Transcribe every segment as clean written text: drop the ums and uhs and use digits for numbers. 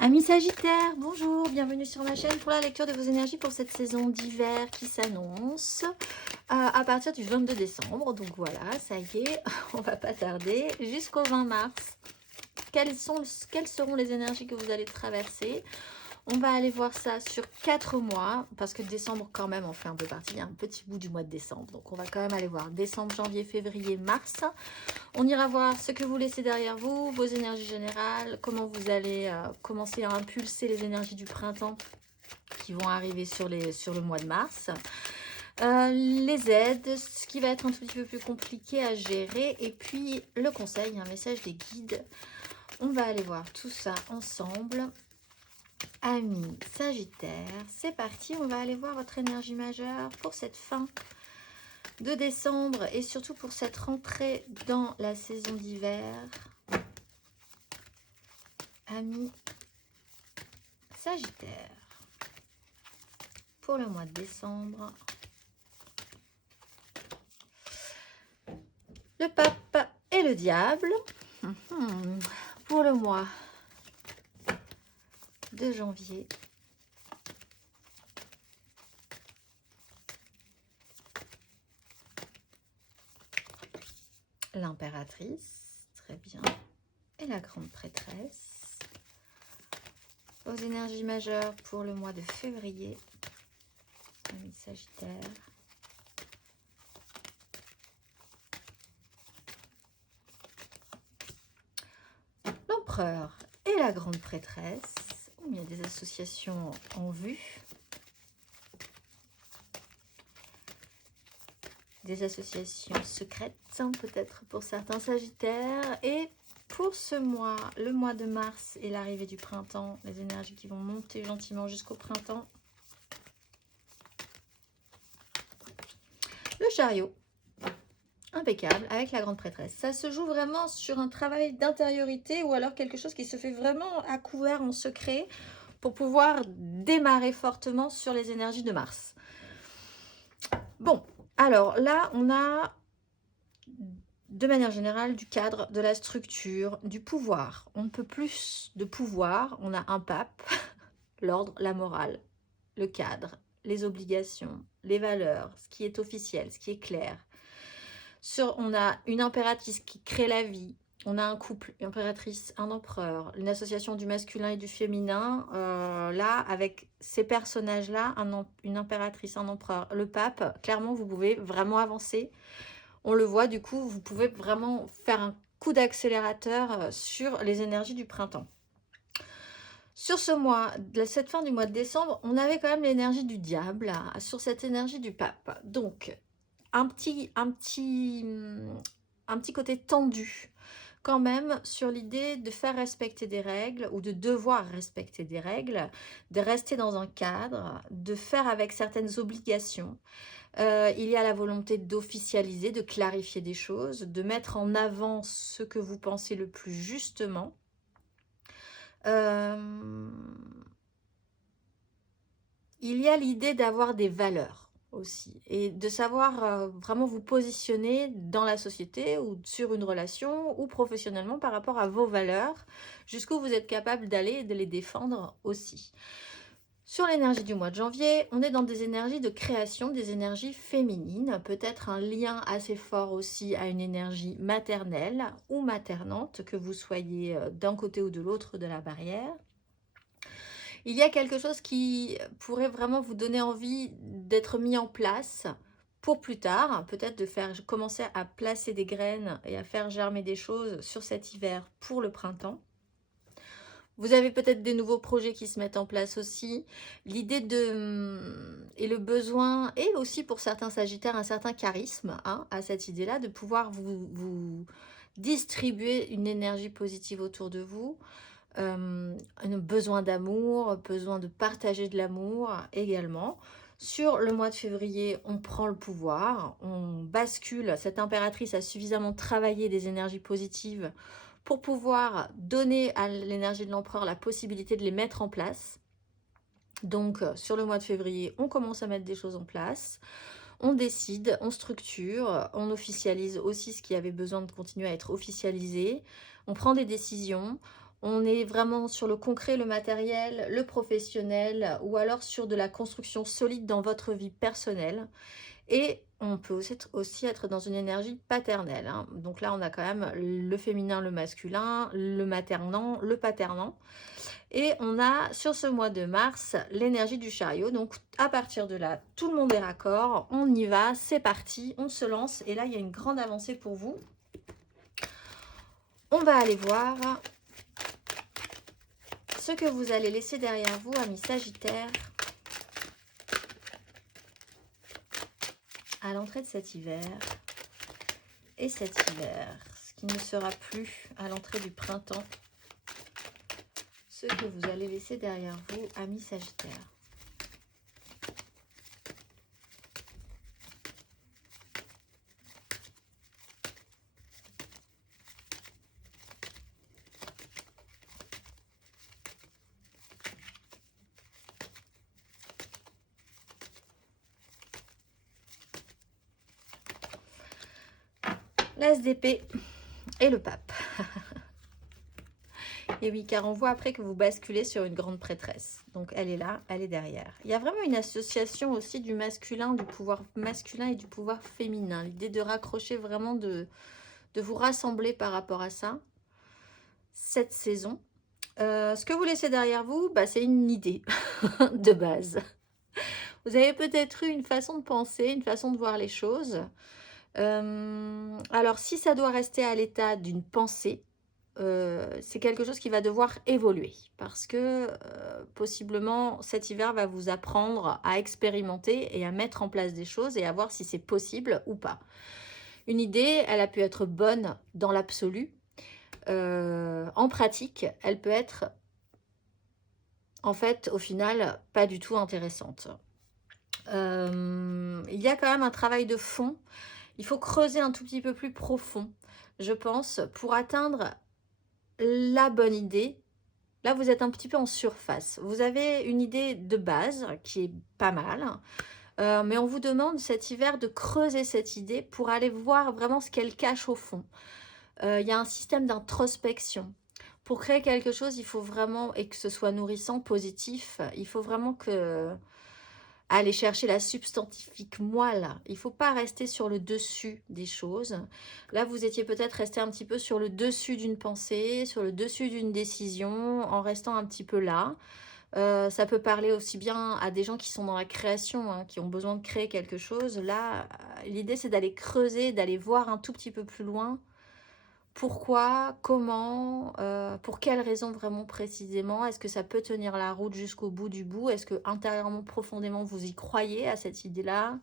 Amis Sagittaires, bonjour, bienvenue sur ma chaîne pour la lecture de vos énergies pour cette saison d'hiver qui s'annonce à partir du 22 décembre. Donc voilà, ça y est, on va pas tarder, jusqu'au 20 mars. Quelles seront les énergies que vous allez traverser? On va aller voir ça sur 4 mois, parce que décembre quand même, on fait un peu partie, il y a un petit bout du mois de décembre. Donc on va quand même aller voir décembre, janvier, février, mars. On ira voir ce que vous laissez derrière vous, vos énergies générales, comment vous allez commencer à impulser les énergies du printemps qui vont arriver sur le mois de mars. Les aides, ce qui va être un tout petit peu plus compliqué à gérer, et puis le conseil, un message des guides. On va aller voir tout ça ensemble. Amis Sagittaire, c'est parti, on va aller voir votre énergie majeure pour cette fin de décembre et surtout pour cette rentrée dans la saison d'hiver. Amis Sagittaire, pour le mois de décembre, le pape et le diable. Pour le mois de janvier, l'impératrice, très bien, et la grande prêtresse. Vos énergies majeures pour le mois de février, amis Sagittaire. L'empereur et la grande prêtresse. Il y a des associations en vue. Des associations secrètes, peut-être pour certains Sagittaires. Et pour ce mois, le mois de mars et l'arrivée du printemps, les énergies qui vont monter gentiment jusqu'au printemps. Le chariot, impeccable, avec la grande prêtresse. Ça se joue vraiment sur un travail d'intériorité ou alors quelque chose qui se fait vraiment à couvert, en secret, pour pouvoir démarrer fortement sur les énergies de Mars. Bon, alors là, on a de manière générale du cadre, de la structure, du pouvoir. On ne peut plus de pouvoir. On a un pape, l'ordre, la morale, le cadre, les obligations, les valeurs, ce qui est officiel, ce qui est clair. On a une impératrice qui crée la vie. On a un couple, une impératrice, un empereur, une association du masculin et du féminin. Là, avec ces personnages-là, une impératrice, un empereur, le pape, clairement, vous pouvez vraiment avancer. On le voit, du coup, vous pouvez vraiment faire un coup d'accélérateur sur les énergies du printemps. Sur ce mois, cette fin du mois de décembre, on avait quand même l'énergie du diable sur cette énergie du pape. Donc, un petit côté tendu quand même sur l'idée de faire respecter des règles ou de devoir respecter des règles, de rester dans un cadre, de faire avec certaines obligations. Il y a la volonté d'officialiser, de clarifier des choses, de mettre en avant ce que vous pensez le plus justement. Il y a l'idée d'avoir des valeurs aussi et de savoir vraiment vous positionner dans la société ou sur une relation ou professionnellement par rapport à vos valeurs, jusqu'où vous êtes capable d'aller et de les défendre aussi. Sur l'énergie du mois de janvier, on est dans des énergies de création, des énergies féminines, peut-être un lien assez fort aussi à une énergie maternelle ou maternante, que vous soyez d'un côté ou de l'autre de la barrière. Il y a quelque chose qui pourrait vraiment vous donner envie d'être mis en place pour plus tard, peut-être de commencer à placer des graines et à faire germer des choses sur cet hiver pour le printemps. Vous avez peut-être des nouveaux projets qui se mettent en place aussi. L'idée et le besoin, et aussi pour certains Sagittaires, un certain charisme à cette idée-là, de pouvoir vous distribuer une énergie positive autour de vous. Un besoin d'amour, besoin de partager de l'amour également. Sur le mois de février, on prend le pouvoir, on bascule. Cette impératrice a suffisamment travaillé des énergies positives pour pouvoir donner à l'énergie de l'empereur la possibilité de les mettre en place. Donc, sur le mois de février, on commence à mettre des choses en place. On décide, on structure, on officialise aussi ce qui avait besoin de continuer à être officialisé. On prend des décisions, On est vraiment sur le concret, le matériel, le professionnel, ou alors sur de la construction solide dans votre vie personnelle. Et on peut aussi être dans une énergie paternelle, hein. Donc là, on a quand même le féminin, le masculin, le maternant, le paternant. Et on a, sur ce mois de mars, l'énergie du chariot. Donc à partir de là, tout le monde est raccord. On y va, c'est parti, on se lance. Et là, il y a une grande avancée pour vous. On va aller voir ce que vous allez laisser derrière vous, amis Sagittaires, à l'entrée de cet hiver. Et cet hiver, ce qui ne sera plus à l'entrée du printemps, ce que vous allez laisser derrière vous, amis Sagittaires. L'as d'épée et le pape. Et oui, car on voit après que vous basculez sur une grande prêtresse. Donc elle est là, elle est derrière. Il y a vraiment une association aussi du masculin, du pouvoir masculin et du pouvoir féminin. L'idée de raccrocher vraiment, de vous rassembler par rapport à ça, cette saison. Ce que vous laissez derrière vous, bah, c'est une idée de base. Vous avez peut-être eu une façon de penser, une façon de voir les choses. Alors, si ça doit rester à l'état d'une pensée, c'est quelque chose qui va devoir évoluer parce que possiblement cet hiver va vous apprendre à expérimenter et à mettre en place des choses et à voir si c'est possible ou pas. Une idée, elle a pu être bonne dans l'absolu. En pratique, elle peut être en fait au final pas du tout intéressante. Il y a quand même un travail de fond. Il faut creuser un tout petit peu plus profond, je pense, pour atteindre la bonne idée. Là, vous êtes un petit peu en surface. Vous avez une idée de base qui est pas mal, mais on vous demande cet hiver de creuser cette idée pour aller voir vraiment ce qu'elle cache au fond. Il y a un système d'introspection. Pour créer quelque chose, il faut vraiment, et que ce soit nourrissant, positif, il faut vraiment que aller chercher la substantifique moelle. Il ne faut pas rester sur le dessus des choses. Là, vous étiez peut-être resté un petit peu sur le dessus d'une pensée, sur le dessus d'une décision, en restant un petit peu là. Ça peut parler aussi bien à des gens qui sont dans la création, hein, qui ont besoin de créer quelque chose. Là, l'idée, c'est d'aller creuser, d'aller voir un tout petit peu plus loin. Pourquoi, comment, pour quelles raisons vraiment précisément? Est-ce que ça peut tenir la route jusqu'au bout du bout? Est-ce que intérieurement, profondément, vous y croyez à cette idée-là?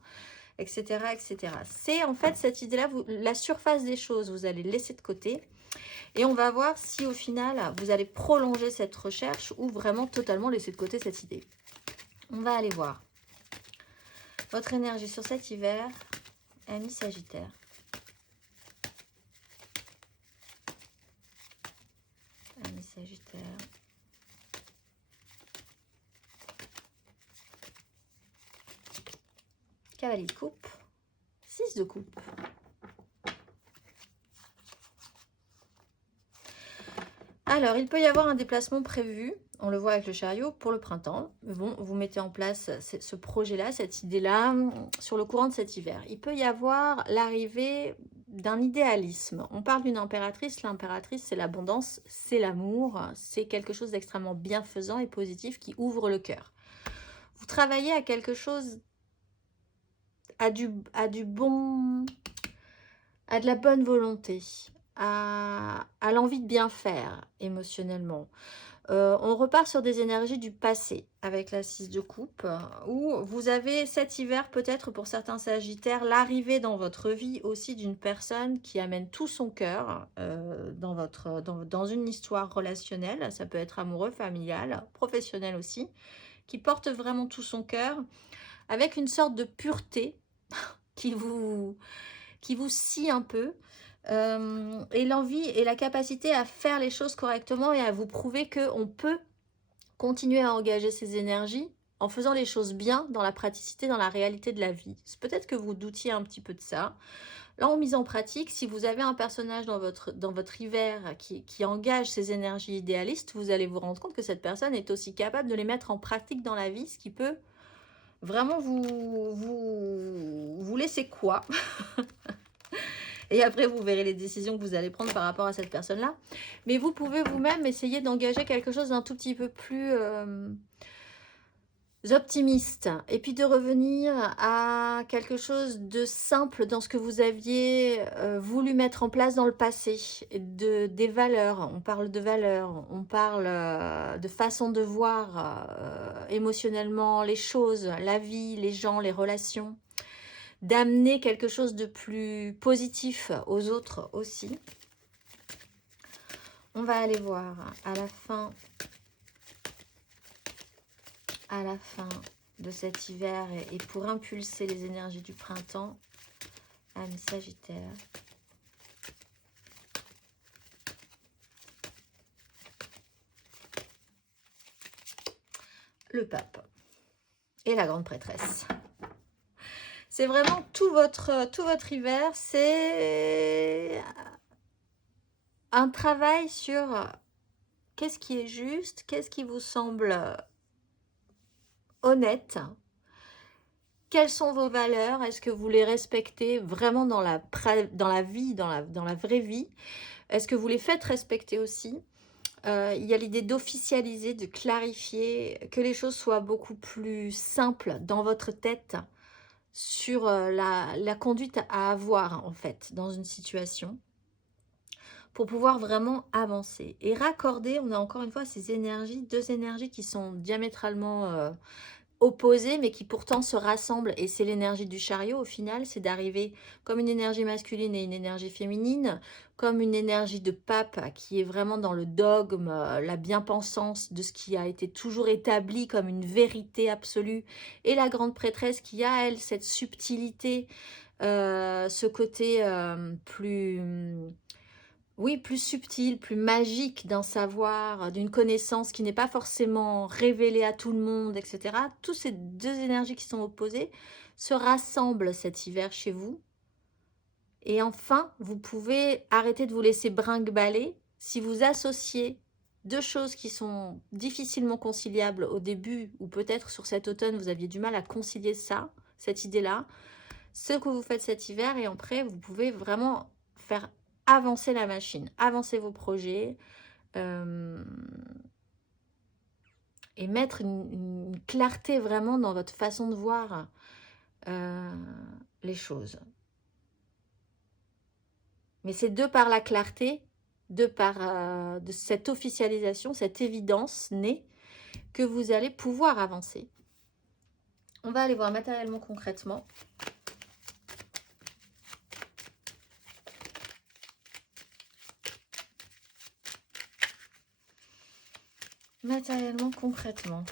Etc. etc. C'est en fait cette idée-là, la surface des choses, vous allez laisser de côté. Et on va voir si au final, vous allez prolonger cette recherche ou vraiment totalement laisser de côté cette idée. On va aller voir votre énergie sur cet hiver, amis Sagittaire. Amis Sagittaire. Cavalier de coupe. 6 de coupe. Alors, il peut y avoir un déplacement prévu, on le voit avec le chariot, pour le printemps. Bon, vous mettez en place ce projet-là, cette idée-là, sur le courant de cet hiver. Il peut y avoir l'arrivée d'un idéalisme. On parle d'une impératrice. L'impératrice, c'est l'abondance, c'est l'amour, c'est quelque chose d'extrêmement bienfaisant et positif qui ouvre le cœur. Vous travaillez à quelque chose, à de la bonne volonté, à l'envie de bien faire émotionnellement. On repart sur des énergies du passé avec la 6 de coupe, où vous avez cet hiver peut-être pour certains sagittaires l'arrivée dans votre vie aussi d'une personne qui amène tout son cœur dans une histoire relationnelle. Ça peut être amoureux, familial, professionnel aussi, qui porte vraiment tout son cœur avec une sorte de pureté qui vous scie un peu. Et l'envie et la capacité à faire les choses correctement et à vous prouver qu'on peut continuer à engager ses énergies en faisant les choses bien dans la praticité, dans la réalité de la vie. C'est peut-être que vous doutiez un petit peu de ça. Là, en mise en pratique, si vous avez un personnage dans votre hiver qui engage ces énergies idéalistes, vous allez vous rendre compte que cette personne est aussi capable de les mettre en pratique dans la vie, ce qui peut vraiment vous laisser quoi. Et après, vous verrez les décisions que vous allez prendre par rapport à cette personne-là. Mais vous pouvez vous-même essayer d'engager quelque chose d'un tout petit peu plus optimiste. Et puis de revenir à quelque chose de simple dans ce que vous aviez voulu mettre en place dans le passé. Des valeurs. On parle de valeurs. On parle de façon de voir émotionnellement les choses, la vie, les gens, les relations. D'amener quelque chose de plus positif aux autres aussi. On va aller voir à la fin de cet hiver et pour impulser les énergies du printemps, Amis Sagittaire. Le pape et la grande prêtresse. C'est vraiment tout votre hiver, c'est un travail sur qu'est-ce qui est juste, qu'est-ce qui vous semble honnête, quelles sont vos valeurs, est-ce que vous les respectez vraiment dans la vie, dans la vraie vie, est-ce que vous les faites respecter aussi. Il y a l'idée d'officialiser, de clarifier, que les choses soient beaucoup plus simples dans votre tête, sur la conduite à avoir en fait dans une situation pour pouvoir vraiment avancer et raccorder. On a encore une fois ces énergies, deux énergies qui sont diamétralement opposées mais qui pourtant se rassemblent, et c'est l'énergie du chariot au final, c'est d'arriver comme une énergie masculine et une énergie féminine, comme une énergie de pape qui est vraiment dans le dogme, la bien-pensance de ce qui a été toujours établi comme une vérité absolue, et la grande prêtresse qui a elle cette subtilité, ce côté plus subtil, plus magique d'un savoir, d'une connaissance qui n'est pas forcément révélée à tout le monde, etc. Toutes ces deux énergies qui sont opposées se rassemblent cet hiver chez vous. Et enfin, vous pouvez arrêter de vous laisser brinque-baller si vous associez deux choses qui sont difficilement conciliables au début, ou peut-être sur cet automne, vous aviez du mal à concilier ça, cette idée-là. Ce que vous faites cet hiver, et après, vous pouvez vraiment faire avancer la machine, avancer vos projets et mettre une clarté vraiment dans votre façon de voir les choses. Mais c'est de par la clarté, de cette officialisation, cette évidence née, que vous allez pouvoir avancer. On va aller voir matériellement, concrètement. Matériellement, concrètement.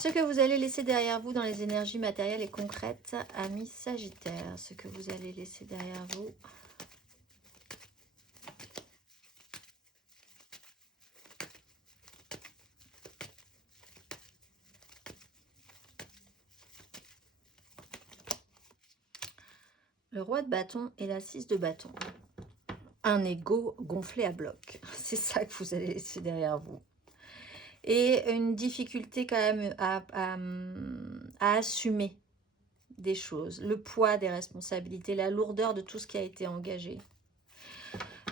Ce que vous allez laisser derrière vous dans les énergies matérielles et concrètes, amis Sagittaire. Ce que vous allez laisser derrière vous. Le roi de bâton et la 6 de bâton. Un ego gonflé à bloc. C'est ça que vous allez laisser derrière vous. Et une difficulté quand même à assumer des choses. Le poids des responsabilités, la lourdeur de tout ce qui a été engagé.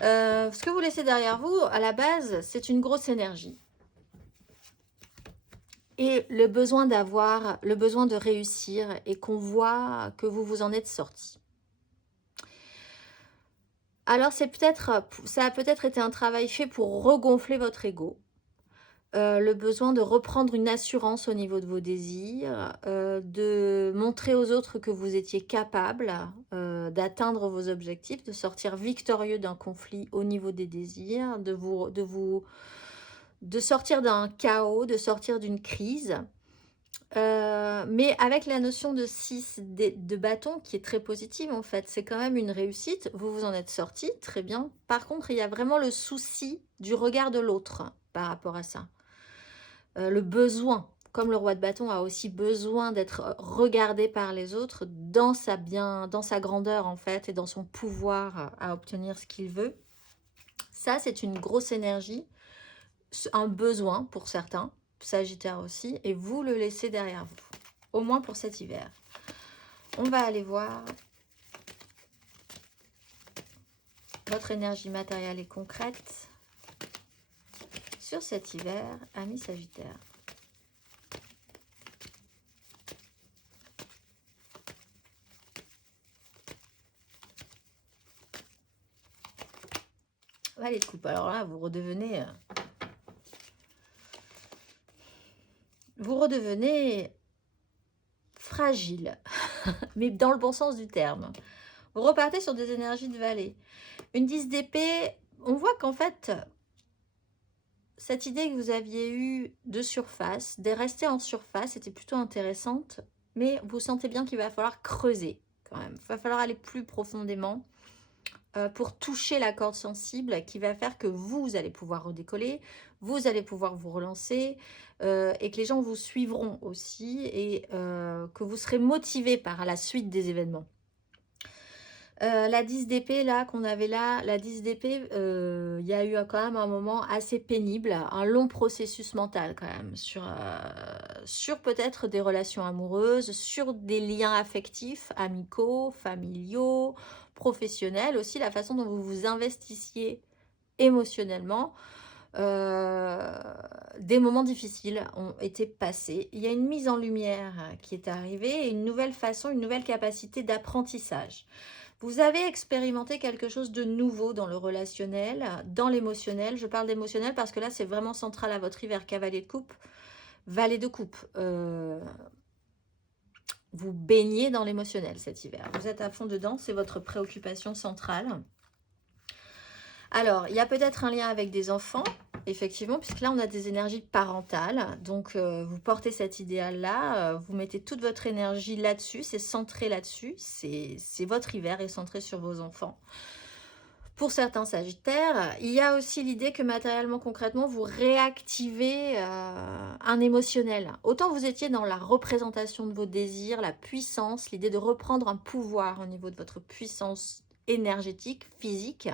Ce que vous laissez derrière vous, à la base, c'est une grosse énergie. Et le besoin de réussir, et qu'on voit que vous vous en êtes sorti. Alors, ça a peut-être été un travail fait pour regonfler votre ego. Le besoin de reprendre une assurance au niveau de vos désirs, de montrer aux autres que vous étiez capable d'atteindre vos objectifs, de sortir victorieux d'un conflit au niveau des désirs, de sortir d'un chaos, de sortir d'une crise. Mais avec la notion de 6 de bâton qui est très positive en fait, c'est quand même une réussite, vous vous en êtes sorti, très bien. Par contre, il y a vraiment le souci du regard de l'autre par rapport à ça. Le besoin, comme le roi de bâton a aussi besoin d'être regardé par les autres dans sa grandeur en fait et dans son pouvoir à obtenir ce qu'il veut. Ça, c'est une grosse énergie, un besoin pour certains, Sagittaire aussi, et vous le laissez derrière vous, au moins pour cet hiver. On va aller voir votre énergie matérielle et concrète sur cet hiver, amis Sagittaire. Allez de coupe, alors là, vous redevenez fragile, mais dans le bon sens du terme. Vous repartez sur des énergies de vallée. Une 10 d'épée, on voit qu'en fait, cette idée que vous aviez eue de surface, de rester en surface, était plutôt intéressante, mais vous sentez bien qu'il va falloir creuser quand même. Il va falloir aller plus profondément pour toucher la corde sensible qui va faire que vous allez pouvoir redécoller, vous allez pouvoir vous relancer et que les gens vous suivront aussi et que vous serez motivé par la suite des événements. La 10 d'épée là qu'on avait là, la 10 d'épée, il y a eu quand même un moment assez pénible, un long processus mental quand même, sur peut-être des relations amoureuses, sur des liens affectifs, amicaux, familiaux, professionnels, aussi la façon dont vous vous investissiez émotionnellement. Des moments difficiles ont été passés. Il y a une mise en lumière qui est arrivée et une nouvelle façon, une nouvelle capacité d'apprentissage. Vous avez expérimenté quelque chose de nouveau dans le relationnel, dans l'émotionnel. Je parle d'émotionnel parce que là, c'est vraiment central à votre hiver. Cavalier de coupe, valet de coupe. Vous baignez dans l'émotionnel cet hiver. Vous êtes à fond dedans, c'est votre préoccupation centrale. Alors, il y a peut-être un lien avec des enfants, effectivement, puisque là, on a des énergies parentales. Donc, vous portez cet idéal-là, vous mettez toute votre énergie là-dessus, c'est centré là-dessus. C'est votre hiver est centré sur vos enfants. Pour certains Sagittaires, il y a aussi l'idée que matériellement, concrètement, vous réactivez un émotionnel. Autant vous étiez dans la représentation de vos désirs, la puissance, l'idée de reprendre un pouvoir au niveau de votre puissance énergétique, physique,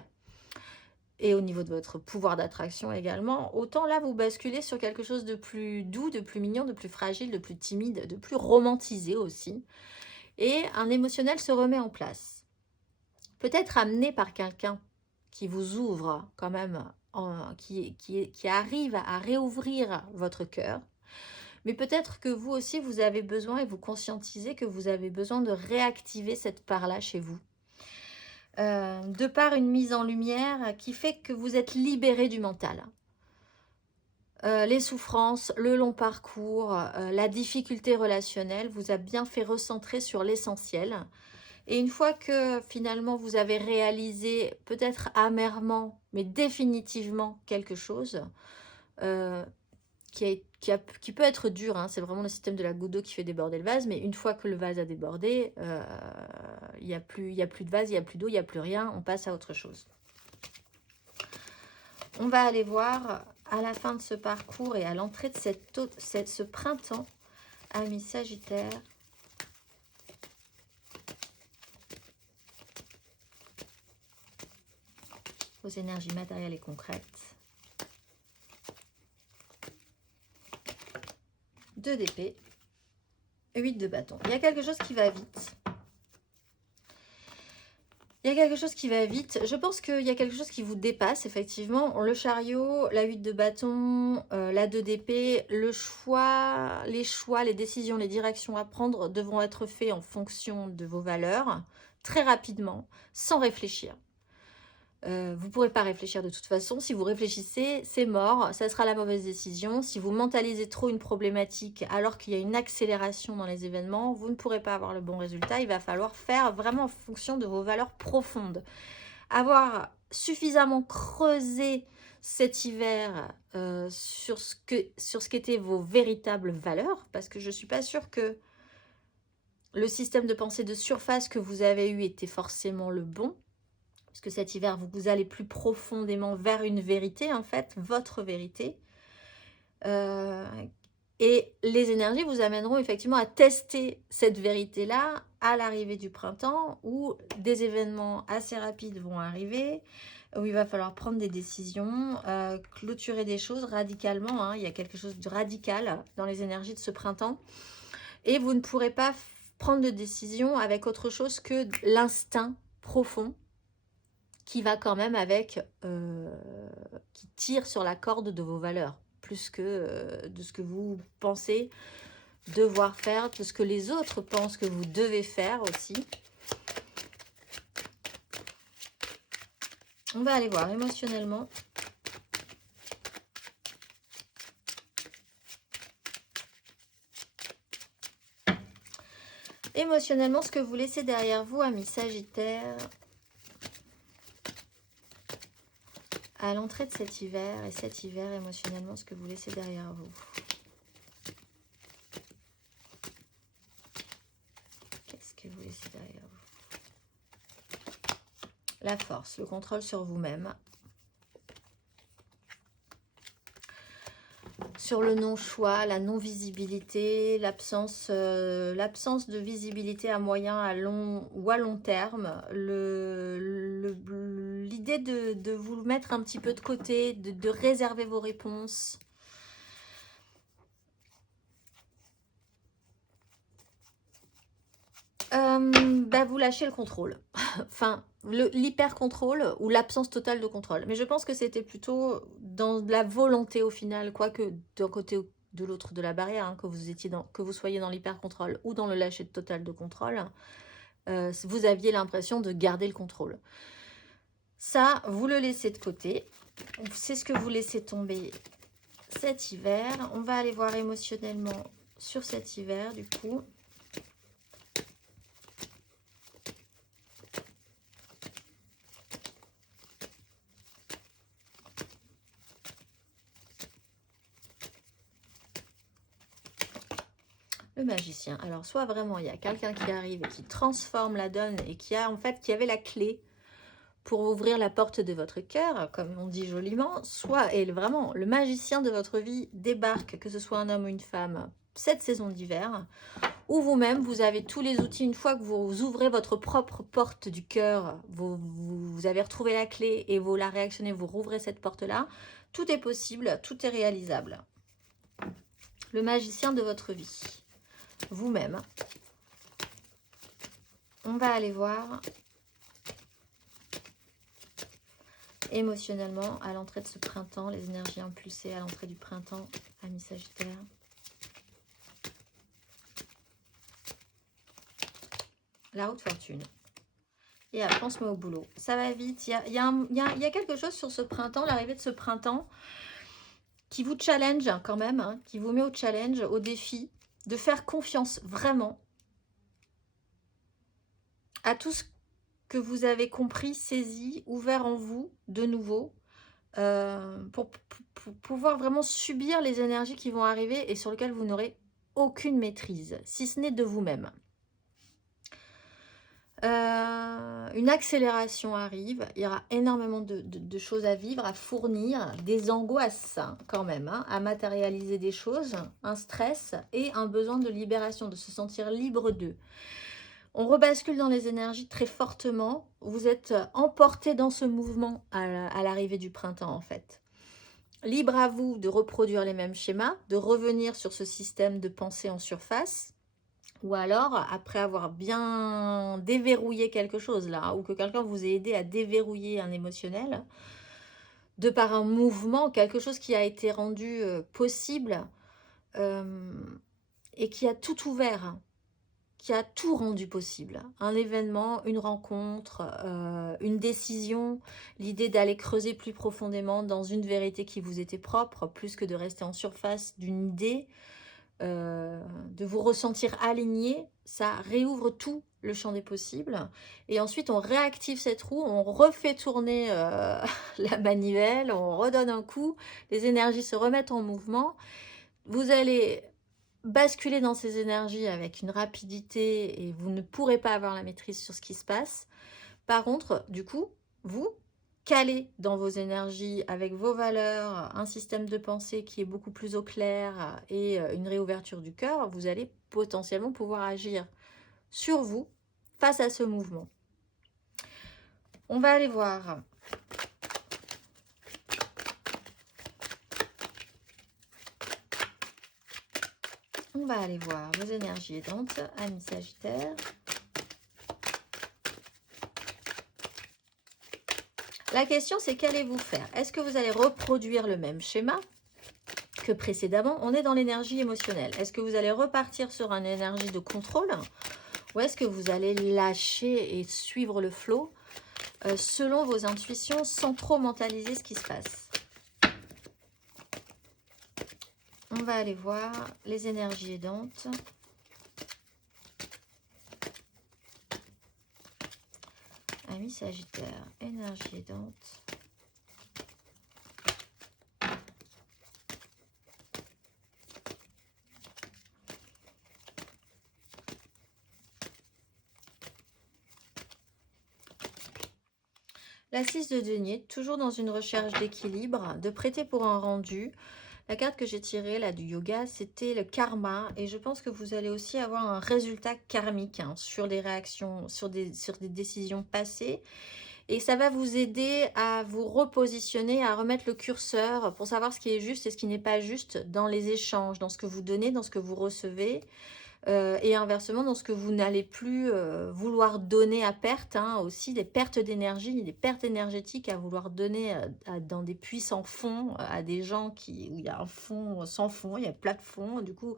et au niveau de votre pouvoir d'attraction également, autant là vous basculez sur quelque chose de plus doux, de plus mignon, de plus fragile, de plus timide, de plus romantisé aussi. Et un émotionnel se remet en place. Peut-être amené par quelqu'un qui vous ouvre quand même, qui arrive à réouvrir votre cœur. Mais peut-être que vous aussi, vous avez besoin et vous conscientisez que vous avez besoin de réactiver cette part-là chez vous. De par une mise en lumière qui fait que vous êtes libéré du mental. Les souffrances, le long parcours, la difficulté relationnelle vous a bien fait recentrer sur l'essentiel. Et une fois que finalement vous avez réalisé, peut-être amèrement, mais définitivement quelque chose, qui peut être dur, hein, c'est vraiment le système de la goutte d'eau qui fait déborder le vase, mais une fois que le vase a débordé, il n'y a plus de vase, il n'y a plus d'eau, il n'y a plus rien, on passe à autre chose. On va aller voir à la fin de ce parcours et à l'entrée de ce printemps, amis Sagittaire, vos énergies matérielles et concrètes. 2 d'épée, 8 de bâton. Il y a quelque chose qui va vite. Il y a quelque chose qui va vite. Je pense qu'il y a quelque chose qui vous dépasse, effectivement. Le chariot, la 8 de bâton, la 2 d'épée, les choix, les décisions, les directions à prendre devront être faits en fonction de vos valeurs, très rapidement, sans réfléchir. Vous ne pourrez pas réfléchir de toute façon. Si vous réfléchissez, c'est mort, ça sera la mauvaise décision. Si vous mentalisez trop une problématique alors qu'il y a une accélération dans les événements, vous ne pourrez pas avoir le bon résultat. Il va falloir faire vraiment en fonction de vos valeurs profondes. Avoir suffisamment creusé cet hiver sur ce qu'étaient vos véritables valeurs, parce que je ne suis pas sûre que le système de pensée de surface que vous avez eu était forcément le bon, parce que cet hiver, vous allez plus profondément vers une vérité, en fait, votre vérité. Et les énergies vous amèneront effectivement à tester cette vérité-là à l'arrivée du printemps, où des événements assez rapides vont arriver, où il va falloir prendre des décisions, clôturer des choses radicalement, hein. Il y a quelque chose de radical dans les énergies de ce printemps. Et vous ne pourrez pas prendre de décision avec autre chose que l'instinct profond qui va quand même avec, qui tire sur la corde de vos valeurs, plus que de ce que vous pensez devoir faire, de ce que les autres pensent que vous devez faire aussi. On va aller voir émotionnellement. Émotionnellement, ce que vous laissez derrière vous, amis Sagittaire, à l'entrée de cet hiver, et cet hiver, émotionnellement, ce que vous laissez derrière vous. Qu'est-ce que vous laissez derrière vous? La force, le contrôle sur vous-même. Sur le non-choix, la non-visibilité, l'absence de visibilité à moyen, à long ou à long terme, l'idée de vous mettre un petit peu de côté, de réserver vos réponses. Vous lâchez le contrôle. Enfin, l'hyper-contrôle ou l'absence totale de contrôle. Mais je pense que c'était plutôt dans la volonté au final, quoique d'un côté ou de l'autre de la barrière, hein, que vous soyez dans l'hyper-contrôle ou dans le lâcher total de contrôle, vous aviez l'impression de garder le contrôle. Ça, vous le laissez de côté. C'est ce que vous laissez tomber cet hiver. On va aller voir émotionnellement sur cet hiver, du coup. Le magicien. Alors, soit vraiment, il y a quelqu'un qui arrive et qui transforme la donne et qui avait la clé pour ouvrir la porte de votre cœur, comme on dit joliment, soit, et vraiment, le magicien de votre vie débarque, que ce soit un homme ou une femme, cette saison d'hiver, ou vous-même, vous avez tous les outils. Une fois que vous ouvrez votre propre porte du cœur, vous avez retrouvé la clé et vous la réactionnez, vous rouvrez cette porte-là, tout est possible, tout est réalisable. Le magicien de votre vie. Vous-même. On va aller voir émotionnellement à l'entrée de ce printemps, les énergies impulsées à l'entrée du printemps, amis Sagittaire. La haute fortune. Et après, on se met au boulot. Ça va vite. Il y a quelque chose sur ce printemps, l'arrivée de ce printemps, qui vous challenge quand même, hein, qui vous met au challenge, au défi, de faire confiance vraiment à tout ce que vous avez compris, saisi, ouvert en vous de nouveau, pour pouvoir vraiment subir les énergies qui vont arriver et sur lesquelles vous n'aurez aucune maîtrise, si ce n'est de vous-même. Une accélération arrive, il y aura énormément de choses à vivre, à fournir, des angoisses quand même, hein, à matérialiser des choses, un stress et un besoin de libération, de se sentir libre d'eux. On rebascule dans les énergies très fortement, vous êtes emporté dans ce mouvement à l'arrivée du printemps en fait. Libre à vous de reproduire les mêmes schémas, de revenir sur ce système de pensée en surface, ou alors, après avoir bien déverrouillé quelque chose là, ou que quelqu'un vous ait aidé à déverrouiller un émotionnel, de par un mouvement, quelque chose qui a été rendu possible et qui a tout ouvert, qui a tout rendu possible. Un événement, une rencontre, une décision, l'idée d'aller creuser plus profondément dans une vérité qui vous était propre, plus que de rester en surface d'une idée, de vous ressentir aligné, ça réouvre tout le champ des possibles. Et ensuite, on réactive cette roue, on refait tourner la manivelle, on redonne un coup, les énergies se remettent en mouvement. Vous allez basculer dans ces énergies avec une rapidité et vous ne pourrez pas avoir la maîtrise sur ce qui se passe. Par contre, du coup, vous calez dans vos énergies avec vos valeurs, un système de pensée qui est beaucoup plus au clair et une réouverture du cœur, vous allez potentiellement pouvoir agir sur vous face à ce mouvement. On va aller voir. On va aller voir vos énergies aidantes, amis Sagittaire. La question, c'est qu'allez-vous faire? Est-ce que vous allez reproduire le même schéma que précédemment? On est dans l'énergie émotionnelle. Est-ce que vous allez repartir sur une énergie de contrôle? Ou est-ce que vous allez lâcher et suivre le flot selon vos intuitions sans trop mentaliser ce qui se passe? On va aller voir les énergies aidantes. Amis Sagittaire, énergie aidante. La 6 de denier, toujours dans une recherche d'équilibre, de prêter pour un rendu. La carte que j'ai tirée là du yoga, c'était le karma. Et je pense que vous allez aussi avoir un résultat karmique sur des réactions, sur des décisions passées. Et ça va vous aider à vous repositionner, à remettre le curseur pour savoir ce qui est juste et ce qui n'est pas juste dans les échanges, dans ce que vous donnez, dans ce que vous recevez. Et inversement, dans ce que vous n'allez plus vouloir donner à perte, aussi des pertes d'énergie, des pertes énergétiques à vouloir donner dans des puits sans fond, à des gens où il y a un fond sans fond, il y a plein de fond. Du coup,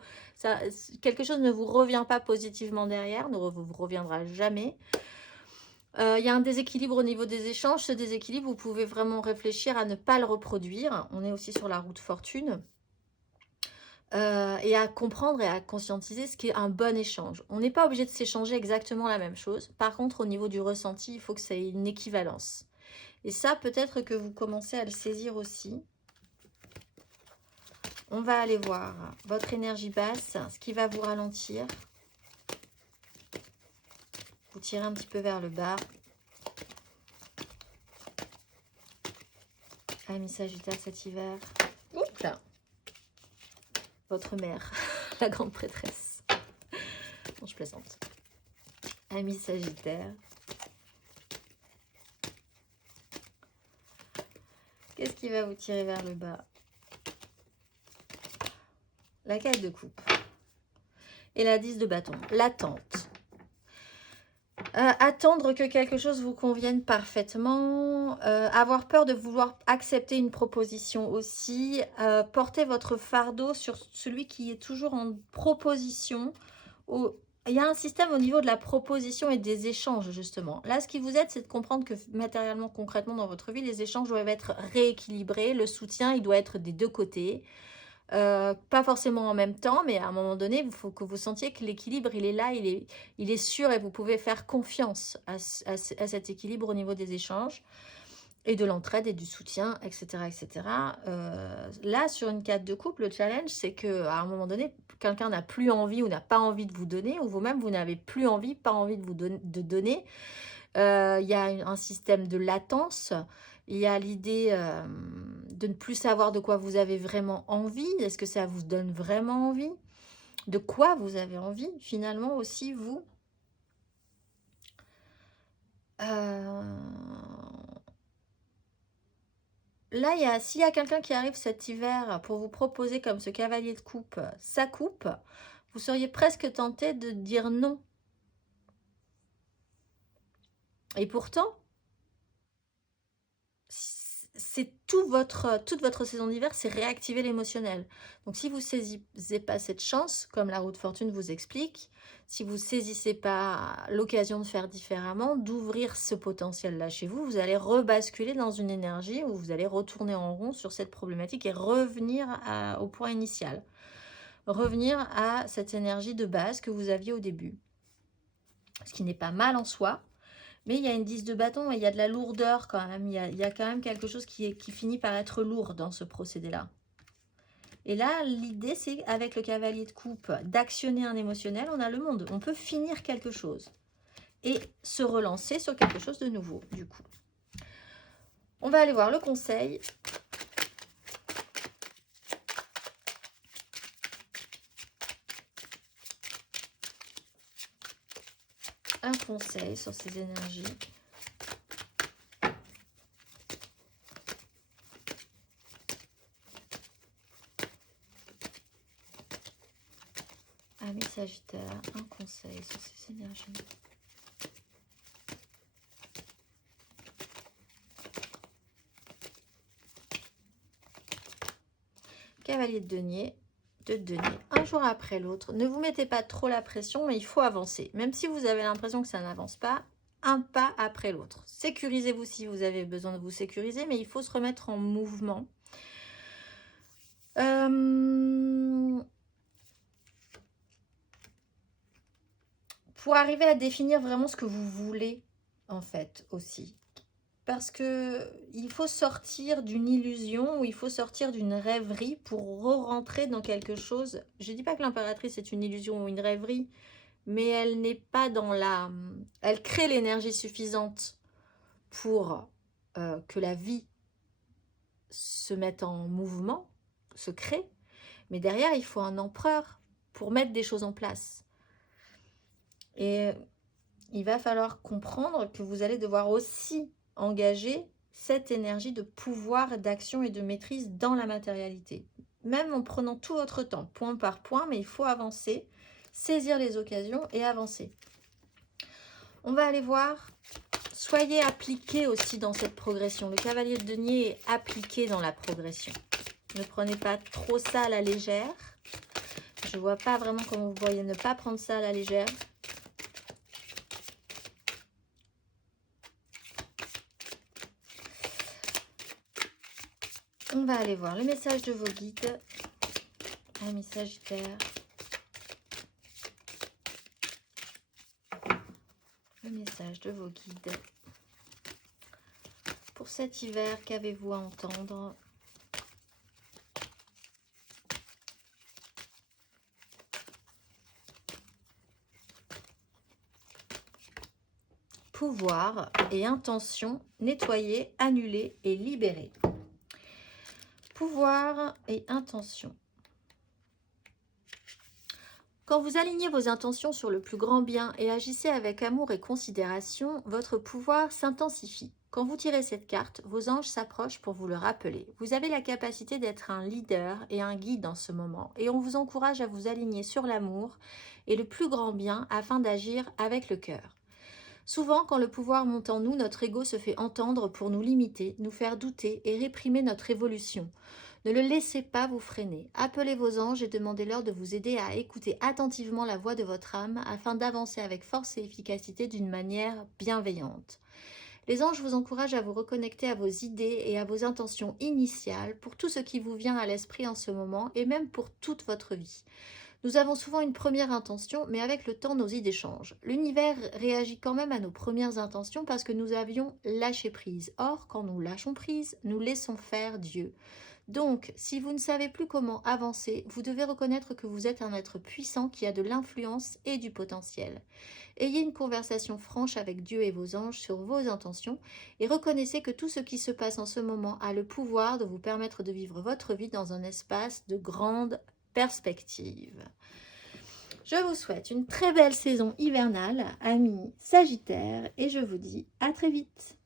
quelque chose ne vous revient pas positivement derrière, ne vous reviendra jamais. Il y a un déséquilibre au niveau des échanges. Ce déséquilibre, vous pouvez vraiment réfléchir à ne pas le reproduire. On est aussi sur la roue de fortune. Et à comprendre et à conscientiser ce qui est un bon échange. On n'est pas obligé de s'échanger exactement la même chose. Par contre, au niveau du ressenti, il faut que ça ait une équivalence. Et ça, peut-être que vous commencez à le saisir aussi. On va aller voir votre énergie basse, ce qui va vous ralentir. Vous tirez un petit peu vers le bas. Amis Sagittaire cet hiver. Oups là. Votre mère, la grande prêtresse. Bon, je plaisante. Amis Sagittaire. Qu'est-ce qui va vous tirer vers le bas? La 4 de coupe. Et la 10 de bâton. L'attente. Attendre que quelque chose vous convienne parfaitement. Avoir peur de vouloir accepter une proposition aussi. Porter votre fardeau sur celui qui est toujours en proposition. Il y a un système au niveau de la proposition et des échanges, justement. Là, ce qui vous aide, c'est de comprendre que matériellement, concrètement, dans votre vie, les échanges doivent être rééquilibrés. Le soutien, il doit être des deux côtés. Pas forcément en même temps, mais à un moment donné, il faut que vous sentiez que l'équilibre, il est là, il est sûr et vous pouvez faire confiance à cet équilibre au niveau des échanges et de l'entraide et du soutien, etc. etc. Là, sur une carte de couple, le challenge, c'est qu'à un moment donné, quelqu'un n'a plus envie ou n'a pas envie de vous donner, ou vous-même, vous n'avez plus envie, pas envie de vous donner. Il y a un système de latence. Il y a l'idée de ne plus savoir de quoi vous avez vraiment envie. Est-ce que ça vous donne vraiment envie? De quoi vous avez envie, finalement, aussi, vous? Là, s'il y a quelqu'un qui arrive cet hiver pour vous proposer, comme ce cavalier de coupe, sa coupe, vous seriez presque tenté de dire non. Et pourtant, c'est toute votre saison d'hiver, c'est réactiver l'émotionnel. Donc, si vous ne saisissez pas cette chance, comme la roue de fortune vous explique, si vous ne saisissez pas l'occasion de faire différemment, d'ouvrir ce potentiel-là chez vous, vous allez rebasculer dans une énergie où vous allez retourner en rond sur cette problématique et revenir au point initial. Revenir à cette énergie de base que vous aviez au début. ce qui n'est pas mal en soi. Mais il y a une 10 de bâton et il y a de la lourdeur quand même. Il y a quand même quelque chose qui finit par être lourd dans ce procédé-là. Et là, l'idée, c'est avec le cavalier de coupe, d'actionner un émotionnel. On a le monde. On peut finir quelque chose et se relancer sur quelque chose de nouveau, du coup. On va aller voir le conseil. Un conseil sur ces énergies. Amis Sagittaire, un conseil sur ces énergies. Cavalier de denier, un jour après l'autre. Ne vous mettez pas trop la pression, mais il faut avancer. Même si vous avez l'impression que ça n'avance pas, un pas après l'autre. Sécurisez-vous si vous avez besoin de vous sécuriser, mais il faut se remettre en mouvement. Pour arriver à définir vraiment ce que vous voulez, en fait, aussi. Parce que il faut sortir d'une illusion ou il faut sortir d'une rêverie pour re-rentrer dans quelque chose. Je ne dis pas que l'impératrice est une illusion ou une rêverie, mais elle n'est pas dans la... Elle crée l'énergie suffisante pour que la vie se mette en mouvement, se crée. Mais derrière, il faut un empereur pour mettre des choses en place. Et il va falloir comprendre que vous allez devoir aussi engager cette énergie de pouvoir, d'action et de maîtrise dans la matérialité. Même en prenant tout votre temps, point par point, mais il faut avancer, saisir les occasions et avancer. On va aller voir, soyez appliqués aussi dans cette progression. Le cavalier de denier est appliqué dans la progression. Ne prenez pas trop ça à la légère. Je ne vois pas vraiment comment vous pourriez ne pas prendre ça à la légère. On va aller voir le message de vos guides, amis Sagittaire. Le message de vos guides. Pour cet hiver, qu'avez-vous à entendre? Pouvoir et intention, nettoyer, annuler et libérer. Pouvoir et intention. Quand vous alignez vos intentions sur le plus grand bien et agissez avec amour et considération, votre pouvoir s'intensifie. Quand vous tirez cette carte, vos anges s'approchent pour vous le rappeler. Vous avez la capacité d'être un leader et un guide en ce moment, et on vous encourage à vous aligner sur l'amour et le plus grand bien afin d'agir avec le cœur. Souvent, quand le pouvoir monte en nous, notre ego se fait entendre pour nous limiter, nous faire douter et réprimer notre évolution. Ne le laissez pas vous freiner. Appelez vos anges et demandez-leur de vous aider à écouter attentivement la voix de votre âme afin d'avancer avec force et efficacité d'une manière bienveillante. Les anges vous encouragent à vous reconnecter à vos idées et à vos intentions initiales pour tout ce qui vous vient à l'esprit en ce moment et même pour toute votre vie. Nous avons souvent une première intention, mais avec le temps, nos idées changent. L'univers réagit quand même à nos premières intentions parce que nous avions lâché prise. Or, quand nous lâchons prise, nous laissons faire Dieu. Donc, si vous ne savez plus comment avancer, vous devez reconnaître que vous êtes un être puissant qui a de l'influence et du potentiel. Ayez une conversation franche avec Dieu et vos anges sur vos intentions et reconnaissez que tout ce qui se passe en ce moment a le pouvoir de vous permettre de vivre votre vie dans un espace de grande perspective. Je vous souhaite une très belle saison hivernale, amis Sagittaires, et je vous dis à très vite.